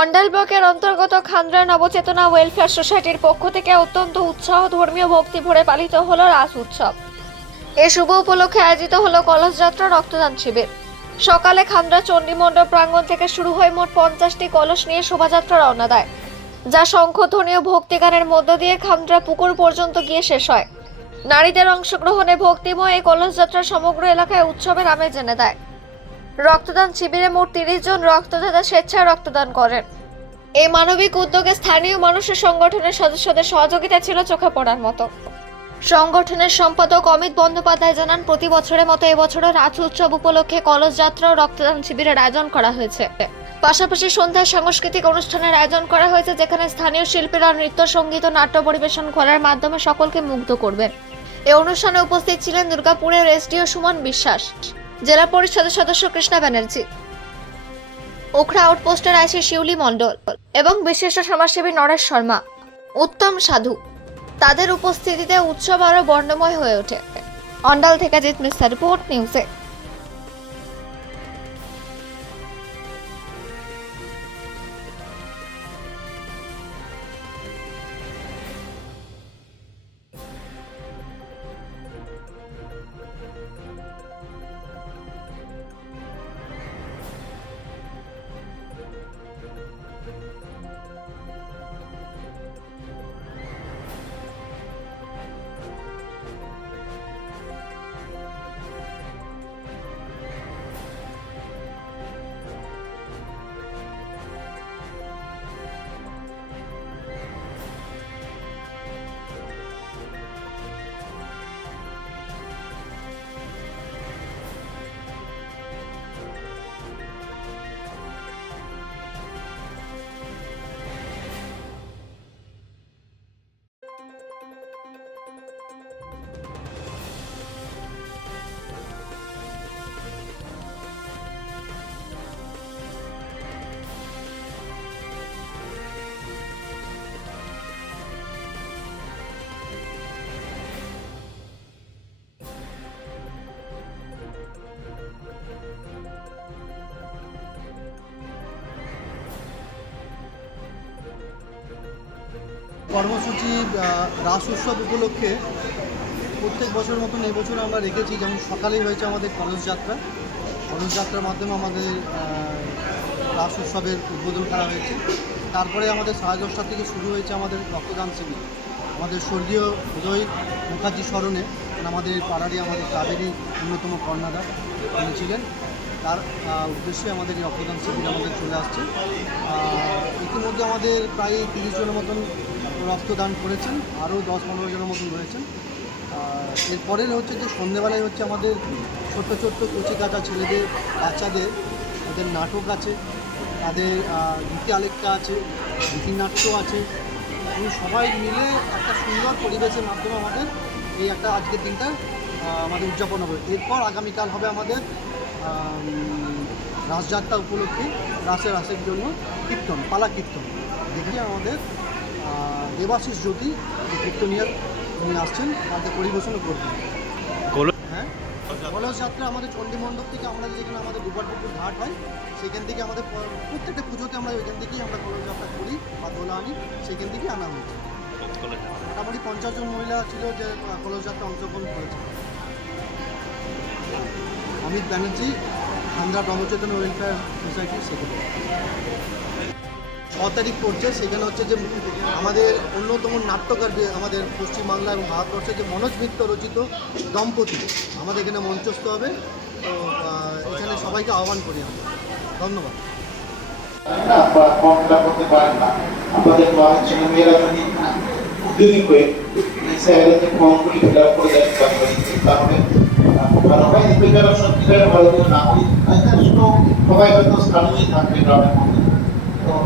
অন্ডাল ব্লকের অন্তর্গত খান্দ্রা নবচেতনা ওয়েলফেয়ার সোসাইটির পক্ষ থেকে অত্যন্ত উৎসাহ ধর্মীয় ভক্তি ভরে পালিত হলো রাস উৎসব। এ শুভ উপলক্ষে আয়োজিত হলো কলস যাত্রা রক্তদান শিবির। সকালে খান্দ্রা চণ্ডী মণ্ডপ প্রাঙ্গণ থেকে শুরু হয়ে মোট 50টি কলস নিয়ে শোভাযাত্রা রওনা দেয়, যা শঙ্খধ্বনি ও ভক্তিগানের মধ্য দিয়ে খান্দ্রা পুকুর পর্যন্ত গিয়ে শেষ হয়। নারীদের অংশগ্রহণে ভক্তিময় এই কলস যাত্রা সমগ্র এলাকায় উৎসবের আমেজ এনে দেয়। রক্তদান শিবিরে মোট 30 জন রক্তদাতা স্বেচ্ছায় রক্তদান করেন। এই মানবিক উদ্যোগে স্থানীয় মানুষের সংগঠনের সদস্যদের সহযোগিতা ছিল চোখে পড়ার মতো। সংগঠনের সম্পাদক অমিত বন্দ্যোপাধ্যায় জানান, প্রতি বছরের মতো এবছরও রাস উৎসব উপলক্ষে কলস যাত্রা ও রক্তদান শিবিরের আয়োজন করা হয়েছে। পাশাপাশি সন্ধ্যায় সাংস্কৃতিক অনুষ্ঠানের আয়োজন করা হয়েছে, যেখানে স্থানীয় শিল্পীরা নৃত্য, সঙ্গীত ও নাট্য পরিবেশন করার মাধ্যমে সকলকে মুগ্ধ করবেন। এই অনুষ্ঠানে উপস্থিত ছিলেন দুর্গাপুরের এসডিও সুমন বিশ্বাস, জেলা পরিষদের সদস্য কৃষ্ণা ব্যানার্জি, ওখরা আউটপোস্টের আইসি শিউলি মণ্ডল এবং বিশিষ্ট সমাজসেবী নরেশ শর্মা, উত্তম সাধু। তাদের উপস্থিতিতে উৎসব আরো বর্ণময় হয়ে ওঠে। অন্ডাল থেকে জিৎ মিশ্রা, রিপোর্ট নিউজে। কর্মসূচি রাস উৎসব উপলক্ষে প্রত্যেক বছরের মতন এবছর আমরা রেখেছি। যেমন সকালেই হয়েছে আমাদের কলস যাত্রা। কলস যাত্রার মাধ্যমে আমাদের রাস উৎসবের উদ্বোধন করা হয়েছে। তারপরে আমাদের 10:30 থেকে শুরু হয়েছে আমাদের রক্তদান শিবির। আমাদের স্বর্গীয় উদয় মুখার্জি স্মরণে, আমাদের পাড়ারই আমাদের ক্লাবেরই অন্যতম কর্ণধার উনি ছিলেন। তার উদ্দেশ্যে আমাদের এই রক্তদান শিবির আমাদের চলে আসছে। ইতিমধ্যে আমাদের প্রায় 30 জনের মতন রক্তদান করেছেন, আরও 10-15 জনের মতন রয়েছেন। এরপরের হচ্ছে যে সন্ধ্যেবেলায় হচ্ছে আমাদের ছোট্ট ছোট্ট কচি কাঁচা ছেলেদের, বাচ্চাদের তাদের নাটক আছে, তাদের গীতি আলেখ্যা আছে, গীতিনাট্য আছে। এবং সবাই মিলে একটা সুন্দর পরিবেশের মাধ্যমে আমাদের এই একটা আজকের দিনটা আমাদের উদযাপন হবে। এরপর আগামীকাল হবে আমাদের রাসযাত্রা উপলক্ষে রাসের জন্য কীর্তন, পালা কীর্তন, দেখি আমাদের দেবাশিস জ্যোতি কীর্তনিয়া উনি আসছেন, তাকে পরিবেশনও করবেন। হ্যাঁ, কলস যাত্রা আমাদের চণ্ডী মণ্ডপ থেকে আমরা যেখানে আমাদের গোপালপুকুর ঘাট হয়, সেখান থেকে আমাদের প্রত্যেকটা পুজোতে আমরা ওইখান থেকেই আমরা কলস যাত্রা করি বা দোলা আনি, সেখান থেকেই আনা হয়েছে। মোটামুটি 50 জন মহিলা ছিল যে কলস যাত্রা অংশগ্রহণ করেছে। অমিত ব্যানার্জি, খান্দ্রা নবচেতনা ওয়েলফেয়ার সোসাইটির সেক্রেটারি। 6 তারিখ পড়ছে, সেখানে হচ্ছে যে আমাদের অন্যতম নাট্যকার, আমাদের পশ্চিমবাংলা এবং ভারতবর্ষের যে মনোজ মিত্র রচিত দম্পতি আমাদের এখানে মঞ্চস্থ হবে। তো এখানে সবাইকে আহ্বান করি আমরা। ধন্যবাদ।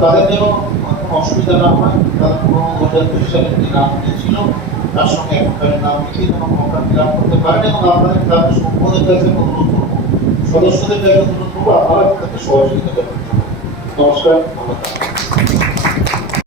তাদের যেন অসুবিধা না হয়, তারা 2025 সালে যে নাম ছিল তার সঙ্গে এখনকার নাম লিখিয়ে যেন ফর্মটা ফিল আপ করতে পারেন। এবং আপনাদের ক্লাবের সম্পদের কাছে অনুরোধ করবো, সদস্যদের কাছে অনুরোধ করবো আপনারা তাদের সহযোগিতা করতে। নমস্কার, ধন্যবাদ।